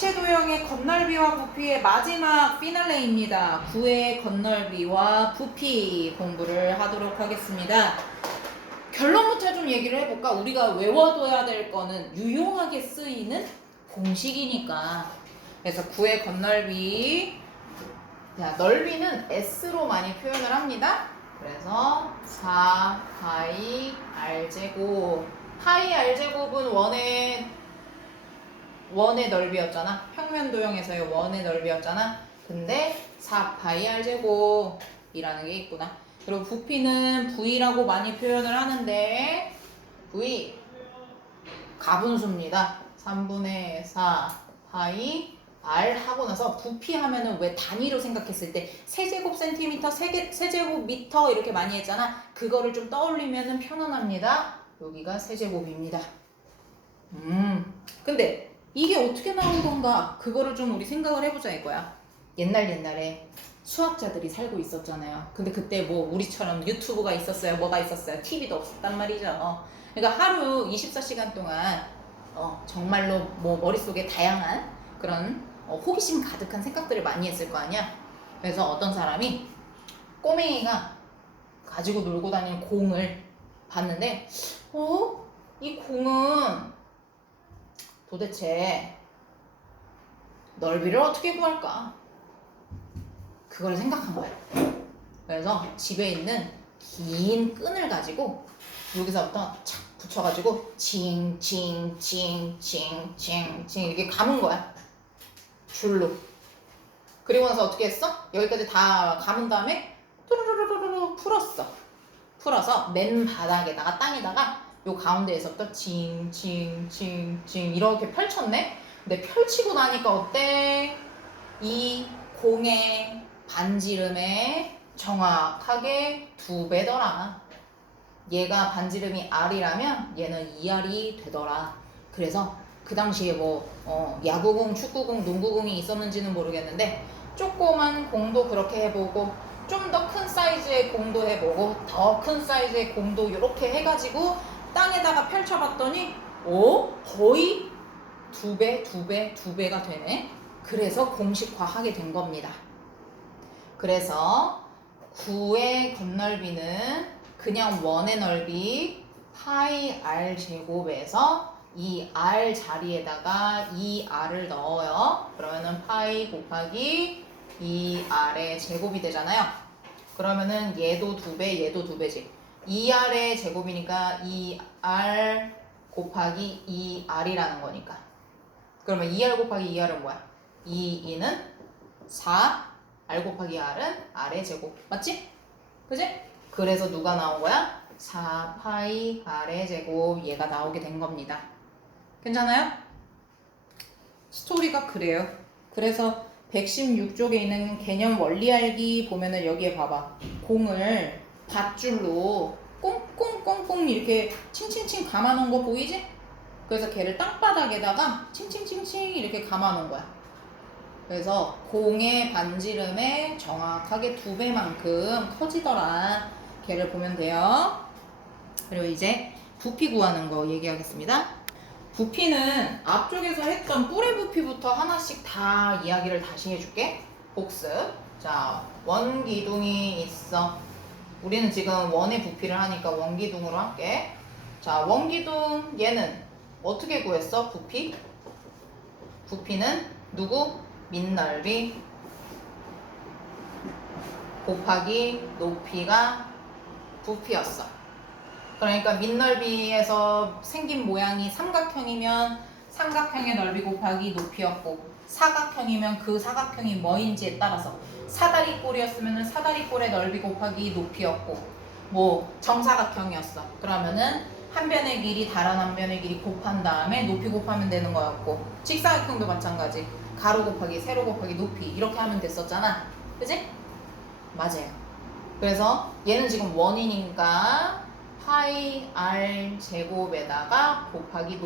입체 도형의 건널비와 부피의 마지막 피날레입니다. 구의 건널비와 부피 공부를 하도록 하겠습니다. 결론부터 좀 얘기를 해볼까? 우리가 외워둬야 될 거는 유용하게 쓰이는 공식이니까. 그래서 구의 건널비, 자, 넓이는 S로 많이 표현을 합니다. 그래서 4 파이 R제곱. 파이 R제곱은 원의 넓이였잖아. 평면 도형에서의 원의 넓이였잖아. 근데 4 파이 R제곱이라는 게 있구나. 그리고 부피는 V라고 많이 표현을 하는데 V 가분수입니다. 3분의 4 파이 R 하고 나서 부피 하면은 왜 단위로 생각했을 때 세제곱 센티미터, 세제곱 미터 이렇게 많이 했잖아. 그거를 좀 떠올리면은 편안합니다. 여기가 세제곱입니다. 근데 이게 어떻게 나온 건가? 그거를 좀 우리 생각을 해보자 이거야. 옛날에 수학자들이 살고 있었잖아요. 근데 그때 뭐 우리처럼 유튜브가 있었어요? 뭐가 있었어요? TV도 없었단 말이죠. 그러니까 하루 24시간 동안 정말로 뭐 머릿속에 다양한 그런 호기심 가득한 생각들을 많이 했을 거 아니야. 그래서 어떤 사람이 꼬맹이가 가지고 놀고 다니는 공을 봤는데 이 공은 도대체 넓이를 어떻게 구할까? 그걸 생각한 거야. 그래서 집에 있는 긴 끈을 가지고 여기서부터 착 붙여가지고 칭칭칭칭칭칭 이렇게 감은 거야. 줄로. 그리고 나서 어떻게 했어? 여기까지 다 감은 다음에 뚜루루루루루 풀어서 맨 바닥에다가 땅에다가 요 가운데에서부터 칭칭칭칭 이렇게 펼쳤네? 근데 펼치고 나니까 어때? 이 공의 반지름에 정확하게 2배더라. 얘가 반지름이 R이라면 얘는 2R이 되더라. 그래서 그 당시에 야구공, 축구공, 농구공이 있었는지는 모르겠는데 조그만 공도 그렇게 해보고 좀 더 큰 사이즈의 공도 해보고 더 큰 사이즈의 공도 이렇게 해가지고 땅에다가 펼쳐봤더니 거의 2배가 되네. 그래서 공식화하게 된 겁니다. 그래서 9의 건널비는 그냥 원의 넓이 파이 R 제곱에서 이 R 자리에다가 이 R을 넣어요. 그러면은 파이 곱하기 이 R의 제곱이 되잖아요. 그러면은 얘도 2배, 얘도 2배지. 2R의 제곱이니까 2R 곱하기 2R이라는 거니까. 그러면 2R 곱하기 2R은 뭐야? 2는 4, R 곱하기 R은 R의 제곱. 맞지? 그지? 그래서 누가 나온 거야? 4 파이 R의 제곱. 얘가 나오게 된 겁니다. 괜찮아요? 스토리가 그래요. 그래서 116쪽에 있는 개념 원리 알기 보면은 여기에 봐봐. 공을 밧줄로 꽁꽁꽁꽁 이렇게 칭칭칭 감아놓은 거 보이지? 그래서 걔를 땅바닥에다가 칭칭칭칭 이렇게 감아놓은 거야. 그래서 공의 반지름에 정확하게 2배만큼 커지더라. 걔를 보면 돼요. 그리고 이제 부피 구하는 거 얘기하겠습니다. 부피는 앞쪽에서 했던 뿔의 부피부터 하나씩 다 이야기를 다시 해줄게. 복습. 자, 원기둥이 있어. 우리는 지금 원의 부피를 하니까 원기둥으로 할게. 자, 원기둥 얘는 어떻게 구했어? 부피는 누구? 밑넓이 곱하기 높이가 부피였어. 그러니까 밑넓이에서 생긴 모양이 삼각형이면 삼각형의 넓이 곱하기 높이였고, 사각형이면 그 사각형이 뭐인지에 따라서 사다리꼴이었으면 사다리꼴의 넓이 곱하기 높이였고, 뭐 정사각형이었어. 그러면은 한 변의 길이 다른 한 변의 길이 곱한 다음에 높이 곱하면 되는 거였고, 직사각형도 마찬가지. 가로 곱하기 세로 곱하기 높이 이렇게 하면 됐었잖아. 그지? 맞아요. 그래서 얘는 지금 원이니까 파이 R 제곱에다가 곱하기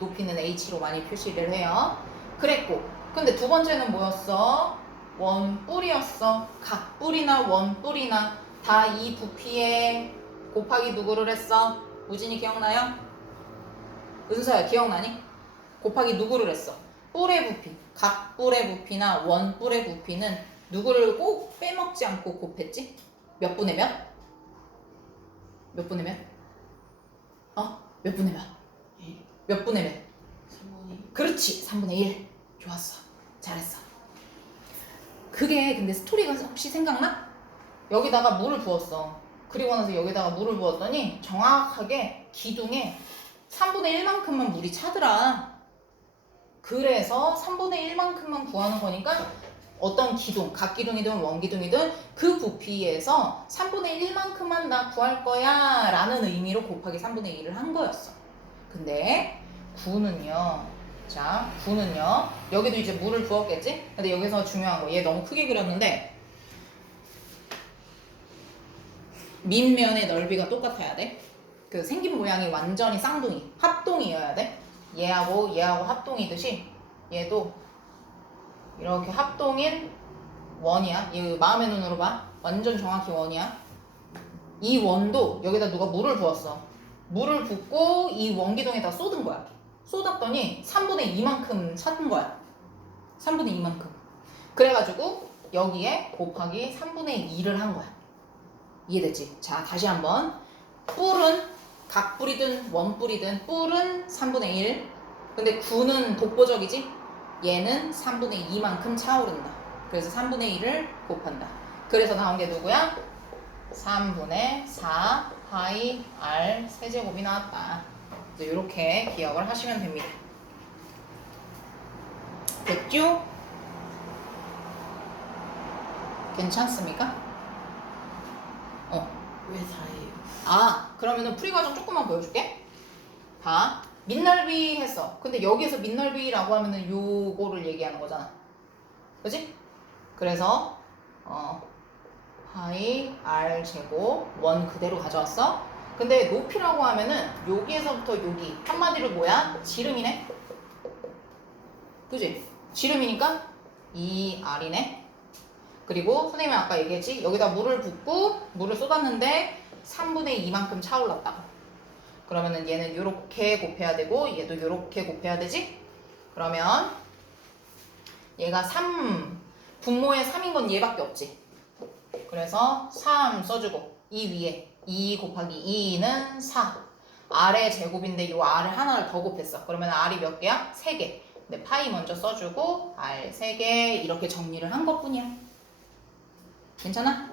높이는 H로 많이 표시를 해요. 그랬고, 근데 두 번째는 뭐였어? 원뿔이었어. 각뿔이나 원뿔이나 다 이 부피에 곱하기 누구를 했어? 우진이 기억나요? 은서야 기억나니? 곱하기 누구를 했어? 뿔의 부피. 각뿔의 부피나 원뿔의 부피는 누구를 꼭 빼먹지 않고 곱했지? 몇 분의 몇? 몇 분의 몇? 몇 분의 몇? 몇 분의 몇? 3분의 1. 그렇지, 3분의 1. 좋았어. 잘했어. 그게 근데 스토리가 혹시 생각나? 여기다가 물을 부었어. 그리고 나서 여기다가 물을 부었더니 정확하게 기둥에 3분의 1만큼만 물이 차더라. 그래서 3분의 1만큼만 구하는 거니까 어떤 기둥, 각기둥이든 원기둥이든 그 부피에서 3분의 1만큼만 나 구할 거야 라는 의미로 곱하기 3분의 1을 한 거였어. 근데 9는요. 자, 9는요. 여기도 이제 물을 부었겠지? 근데 여기서 중요한 거, 얘 너무 크게 그렸는데 밑면의 넓이가 똑같아야 돼. 그 생긴 모양이 완전히 쌍둥이, 합동이어야 돼. 얘하고 합동이듯이 얘도 이렇게 합동인 원이야. 얘 마음의 눈으로 봐. 완전 정확히 원이야. 이 원도 여기다 누가 물을 부었어. 물을 붓고 이 원기둥에다 쏟은 거야. 쏟았더니 3분의 2만큼 찼은 거야. 3분의 2만큼. 그래가지고 여기에 곱하기 3분의 2를 한 거야. 이해됐지? 자, 다시 한번. 뿔은 각뿔이든 원뿔이든 뿔은 3분의 1. 근데 9는 독보적이지? 얘는 3분의 2만큼 차오른다. 그래서 3분의 1을 곱한다. 그래서 나온 게 누구야? 3분의 4 파이 r 세제곱이 나왔다. 이렇게 기억을 하시면 됩니다. 됐죠? 괜찮습니까? 왜 4예요? 그러면은 풀이 과정 조금만 보여줄게. 봐. 밑넓이 했어. 근데 여기에서 밑넓이라고 하면은 요거를 얘기하는 거잖아. 그지? 그래서 파이 r 제곱 원 그대로 가져왔어. 근데 높이라고 하면은 여기에서부터 여기 한마디로 뭐야? 지름이네. 그지? 지름이니까 2r이네. 그리고 선생님이 아까 얘기했지? 여기다 물을 붓고 물을 쏟았는데 3분의 2만큼 차올랐다고. 그러면은 얘는 요렇게 곱해야 되고 얘도 요렇게 곱해야 되지? 그러면 얘가 3, 분모에 3인 건 얘밖에 없지. 그래서 3 써주고 이 위에 2 곱하기 2는 4. r의 제곱인데 요 r을 하나를 더 곱했어. 그러면 r이 몇 개야? 3개. 근데 파이 먼저 써주고 r 3개 이렇게 정리를 한 것뿐이야. 괜찮아?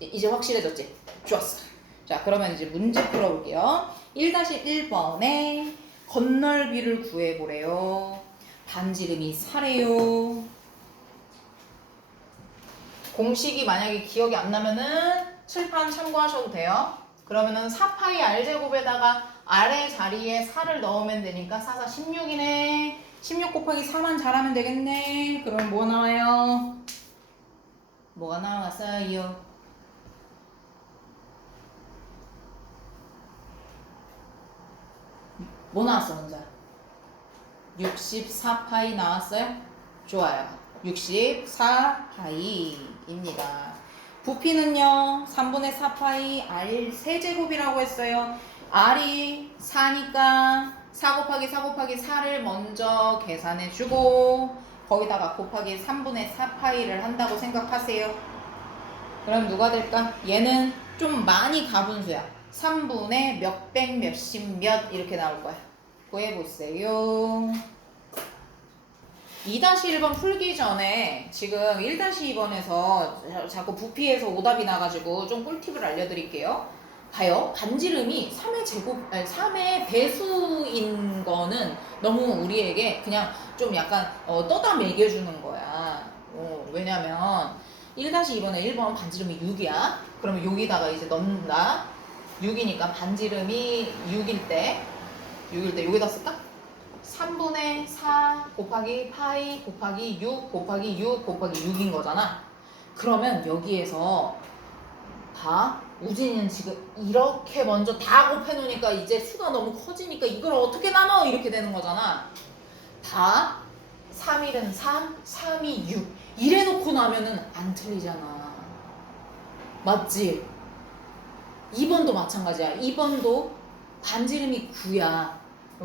이제 확실해졌지? 좋았어. 자, 그러면 이제 문제 풀어볼게요. 1-1번에 건널비를 구해보래요. 반지름이 4래요. 공식이 만약에 기억이 안 나면은 칠판 참고하셔도 돼요. 그러면은 4파이 r제곱에다가 r의 자리에 4를 넣으면 되니까 4, 4, 16이네. 16 곱하기 4만 잘하면 되겠네. 그럼 뭐 나와요? 뭐가 나왔어요? 뭐 나왔어, 문자? 64파이 나왔어요? 좋아요. 64파이입니다. 부피는요, 3분의 4파이 r 세제곱이라고 했어요. r이 4니까 4 곱하기 4 곱하기 4를 먼저 계산해주고 거기다가 곱하기 3분의 4파이를 한다고 생각하세요. 그럼 누가 될까? 얘는 좀 많이 가분수야. 3분의 몇백 몇십 몇 이렇게 나올 거야. 구해보세요. 2-1번 풀기 전에 지금 1-2번에서 자꾸 부피에서 오답이 나가지고 좀 꿀팁을 알려드릴게요. 봐요. 반지름이 3의 배수인 거는 너무 우리에게 그냥 좀 약간 떠다 매겨주는 거야. 왜냐면 1-2번에 1번 반지름이 6이야. 그러면 여기다가 이제 넣는다. 6이니까 반지름이 6일 때 여기다 쓸까? 3분의 4 곱하기 파이 곱하기 6 곱하기 6 곱하기 6인 거잖아. 그러면 여기에서 봐. 우진이는 지금 이렇게 먼저 다 곱해놓으니까 이제 수가 너무 커지니까 이걸 어떻게 나눠? 이렇게 되는 거잖아. 다 3일은 3, 3이 6 이래놓고 나면은 안 틀리잖아. 맞지? 2번도 마찬가지야. 2번도 반지름이 9야.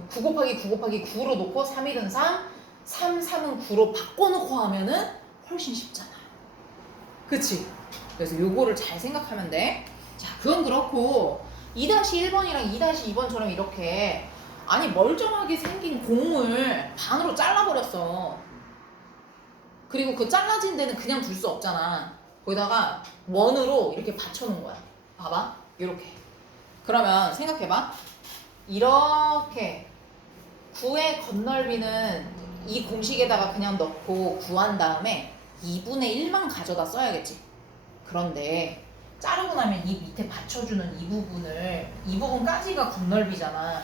9 곱하기 9 곱하기 9로 놓고 3일은 3, 3, 3은 9로 바꿔놓고 하면은 훨씬 쉽잖아. 그치? 그래서 요거를 잘 생각하면 돼. 자, 그건 그렇고 2-1번이랑 2-2번처럼 이렇게 아니 멀쩡하게 생긴 공을 반으로 잘라버렸어. 그리고 그 잘라진 데는 그냥 둘 수 없잖아. 거기다가 원으로 이렇게 받쳐놓은 거야. 봐봐. 이렇게. 그러면 생각해봐. 이렇게 9의 건널비는 이 공식에다가 그냥 넣고 구한 다음에 2분의 1만 가져다 써야겠지. 그런데 자르고 나면 이 밑에 받쳐주는 이 부분까지가 건널비잖아.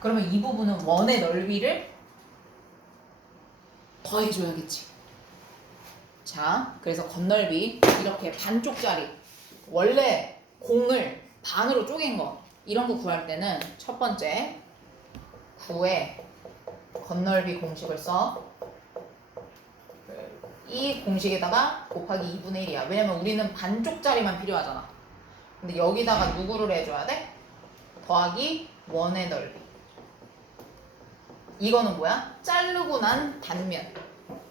그러면 이 부분은 원의 넓이를 더해줘야겠지. 자, 그래서 건널비 이렇게 반쪽짜리 원래 공을 반으로 쪼갠 거 이런 거 구할 때는 첫 번째 9의 건널비 공식을 써. 이 공식에다가 곱하기 2분의 1이야. 왜냐면 우리는 반쪽짜리만 필요하잖아. 근데 여기다가 누구를 해줘야 돼? 더하기 원의 넓이. 이거는 뭐야? 자르고 난 단면.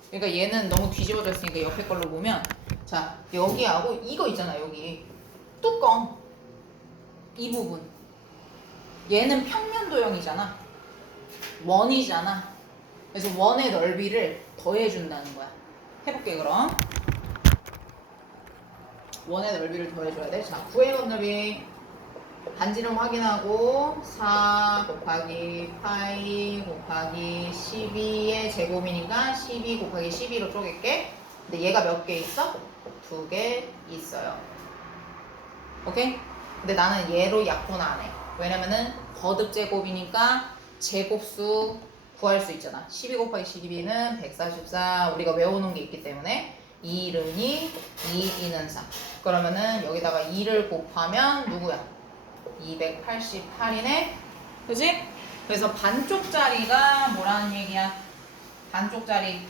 그러니까 얘는 너무 뒤집어져 있으니까 옆에 걸로 보면 자, 여기하고 이거 있잖아. 여기 뚜껑 이 부분 얘는 평면 도형이잖아. 원이잖아. 그래서 원의 넓이를 더해준다는 거야. 해볼게 그럼. 원의 넓이를 더해줘야 돼. 자, 9의 건넓이 반지름 확인하고 4 곱하기 파이 곱하기 12의 제곱이니까 12 곱하기 12로 쪼갤게. 근데 얘가 몇 개 있어? 2개 있어요. 오케이? 근데 나는 얘로 약분 안 해. 왜냐면은 거듭 제곱이니까 제곱수 구할 수 있잖아. 12 곱하기 12는 144 우리가 외워놓은 게 있기 때문에 2는 2, 2는 4. 그러면은 여기다가 2를 곱하면 누구야? 288이네. 그지? 그래서 반쪽짜리가 뭐라는 얘기야? 반쪽짜리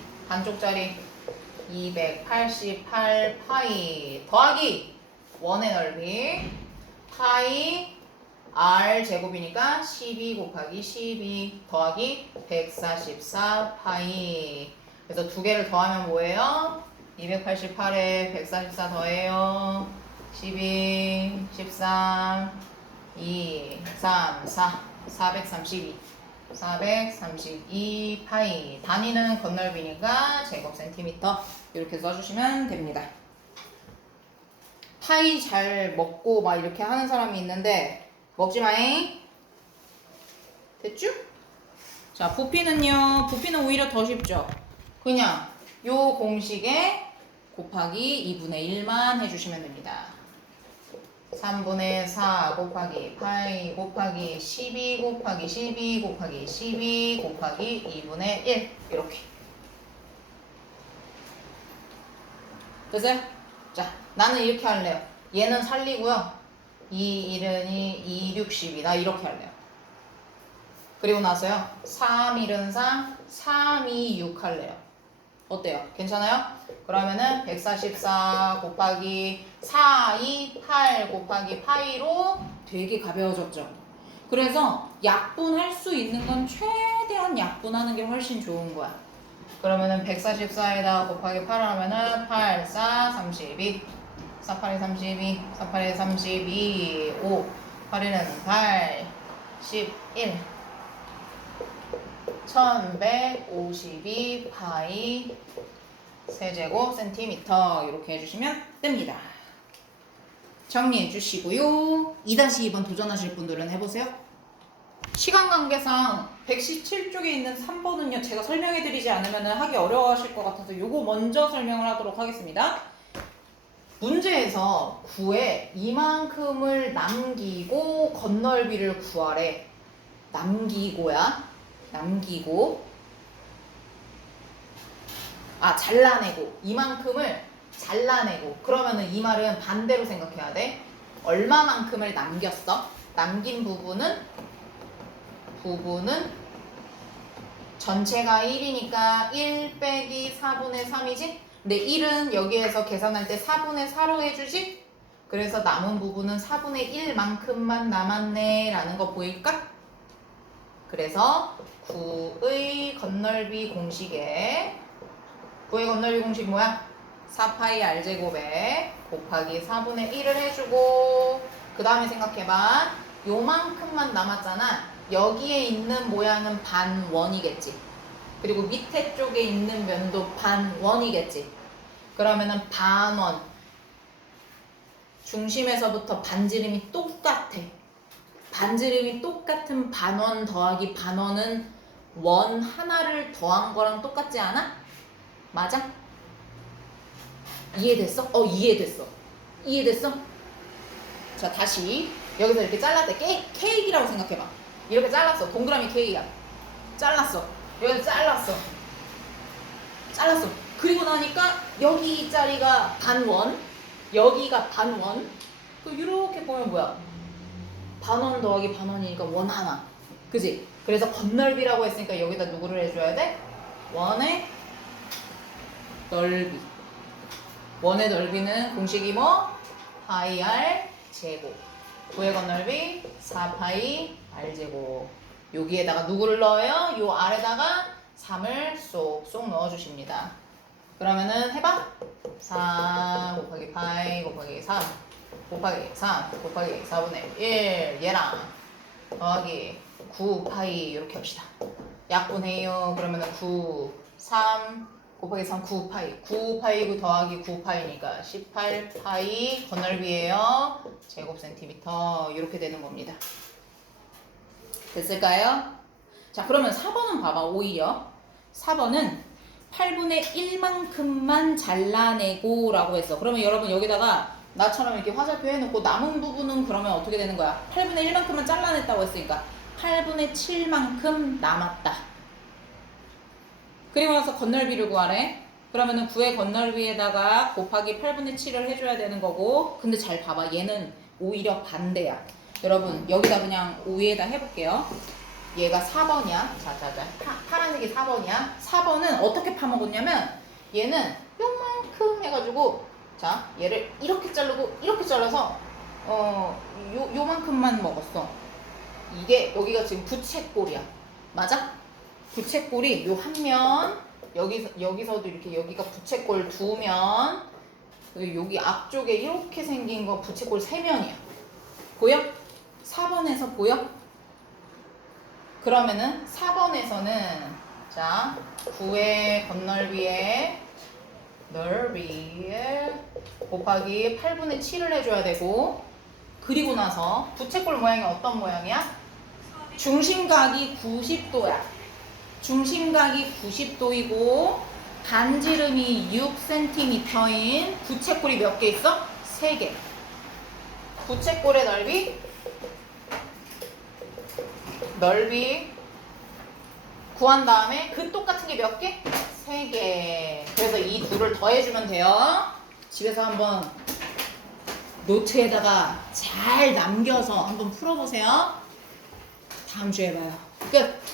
288 파이 더하기 원의 넓이 파이 r 제곱이니까 12 곱하기 12 더하기 144 파이. 그래서 두 개를 더하면 뭐예요? 288에 144 더해요. 12, 13, 2, 3, 4, 432 파이. 단위는 건널비니까 제곱 센티미터 이렇게 써주시면 됩니다. 파이 잘 먹고 막 이렇게 하는 사람이 있는데 먹지 마잉. 됐죠? 자, 부피는요. 부피는 오히려 더 쉽죠. 그냥 요 공식에 곱하기 2분의 1만 해주시면 됩니다. 3분의 4 곱하기 파이 곱하기 12 곱하기 12 곱하기 12 곱하기 2분의 1 이렇게. 됐어요? 자, 나는 이렇게 할래요. 얘는 살리고요. 2, 1은 2, 2, 6, 12. 나 이렇게 할래요. 그리고 나서요. 3, 1은 3, 3, 2, 6 할래요. 어때요? 괜찮아요? 그러면은 144 곱하기 4, 2, 8 곱하기 파이로 되게 가벼워졌죠. 그래서 약분할 수 있는 건 최대한 약분하는 게 훨씬 좋은 거야. 그러면은 144에다 곱하기 8 하면은 8, 4, 32 4, 8에 32 4, 8에 32 5, 8에는 8 11 1152 파이 세제곱 센티미터 이렇게 해주시면 됩니다. 정리해 주시고요. 2-2번 도전하실 분들은 해보세요. 시간 관계상 117쪽에 있는 3번은요. 제가 설명해 드리지 않으면 하기 어려워하실 것 같아서 요거 먼저 설명을 하도록 하겠습니다. 문제에서 9에 이만큼을 남기고 건널비를 구하래. 남기고야. 남기고 잘라내고 이만큼을 잘라내고. 그러면은 이 말은 반대로 생각해야 돼. 얼마만큼을 남겼어? 남긴 부분은 전체가 1이니까 1 빼기 4분의 3이지? 근데 1은 여기에서 계산할 때 4분의 4로 해주지? 그래서 남은 부분은 4분의 1만큼만 남았네 라는 거 보일까? 그래서 9의 건널비 공식에 9의 건널비 공식 뭐야? 4파이 r제곱에 곱하기 4분의 1을 해주고 그 다음에 생각해봐. 요만큼만 남았잖아. 여기에 있는 모양은 반원이겠지. 그리고 밑에 쪽에 있는 면도 반원이겠지. 그러면은 반원 중심에서부터 반지름이 똑같아. 반지름이 똑같은 반원 더하기 반원은 원 하나를 더한 거랑 똑같지 않아? 맞아? 이해됐어? 이해됐어. 이해됐어? 자, 다시 여기서 이렇게 잘랐대. 케이크라고 생각해봐. 이렇게 잘랐어. 동그라미 케이크야. 잘랐어. 여기서 잘랐어. 그리고 나니까 여기 이 자리가 반원, 여기가 반원. 또 이렇게 보면 뭐야? 반원 더하기 반원이니까 원 하나. 그지? 그래서 건널비라고 했으니까 여기다 누구를 해줘야 돼? 원의 넓이. 원의 넓이는 공식이 뭐? 파이 r 제곱. 9의 건널비 4파이 r제곱. 여기에다가 누구를 넣어요? 요 아래다가 3을 쏙쏙 넣어주십니다. 그러면은 해봐. 4 곱하기 파이 곱하기 3 곱하기 3 곱하기 4분의 1 얘랑 더하기 9 파이 이렇게 합시다. 약분해요. 그러면은 9 3 곱하기 3 9 파이 9 파이고 더하기 9 파이니까 18 파이 건널비예요. 제곱 센티미터 이렇게 되는 겁니다. 됐을까요? 자, 그러면 4번은 봐봐. 오히려 4번은 8분의 1만큼만 잘라내고 라고 했어. 그러면 여러분 여기다가 나처럼 이렇게 화살표 해놓고 남은 부분은 그러면 어떻게 되는 거야? 8분의 1만큼만 잘라냈다고 했으니까 8분의 7만큼 남았다. 그리고 나서 건널비를 구하래. 그러면은 9의 건널비에다가 곱하기 8분의 7을 해줘야 되는 거고. 근데 잘 봐봐. 얘는 오히려 반대야. 여러분 여기다 그냥 5위에다 해볼게요. 얘가 4번이야. 자자자. 파란색이 4번이야. 4번은 어떻게 파먹었냐면 얘는 요만큼 해가지고 자 얘를 이렇게 자르고 이렇게 잘라서 요만큼만 먹었어. 이게 여기가 지금 부채꼴이야. 맞아? 부채꼴이 요 한 면 여기서도 이렇게 여기가 부채꼴 2면 여기 앞쪽에 이렇게 생긴 거 부채꼴 3면이야. 보여? 4번에서 보여? 그러면은 4번에서는 자 9의 건널비에 넓이에 곱하기 8분의 7을 해줘야 되고 그리고 나서 부채꼴 모양이 어떤 모양이야? 중심각이 90도야. 중심각이 90도이고 반지름이 6cm인 부채꼴이 몇 개 있어? 3개. 부채꼴의 넓이 구한 다음에 그 똑같은 게 몇 개? 3개. 그래서 이 둘을 더해주면 돼요. 집에서 한번 노트에다가 잘 남겨서 한번 풀어보세요. 다음 주에 봐요. 끝.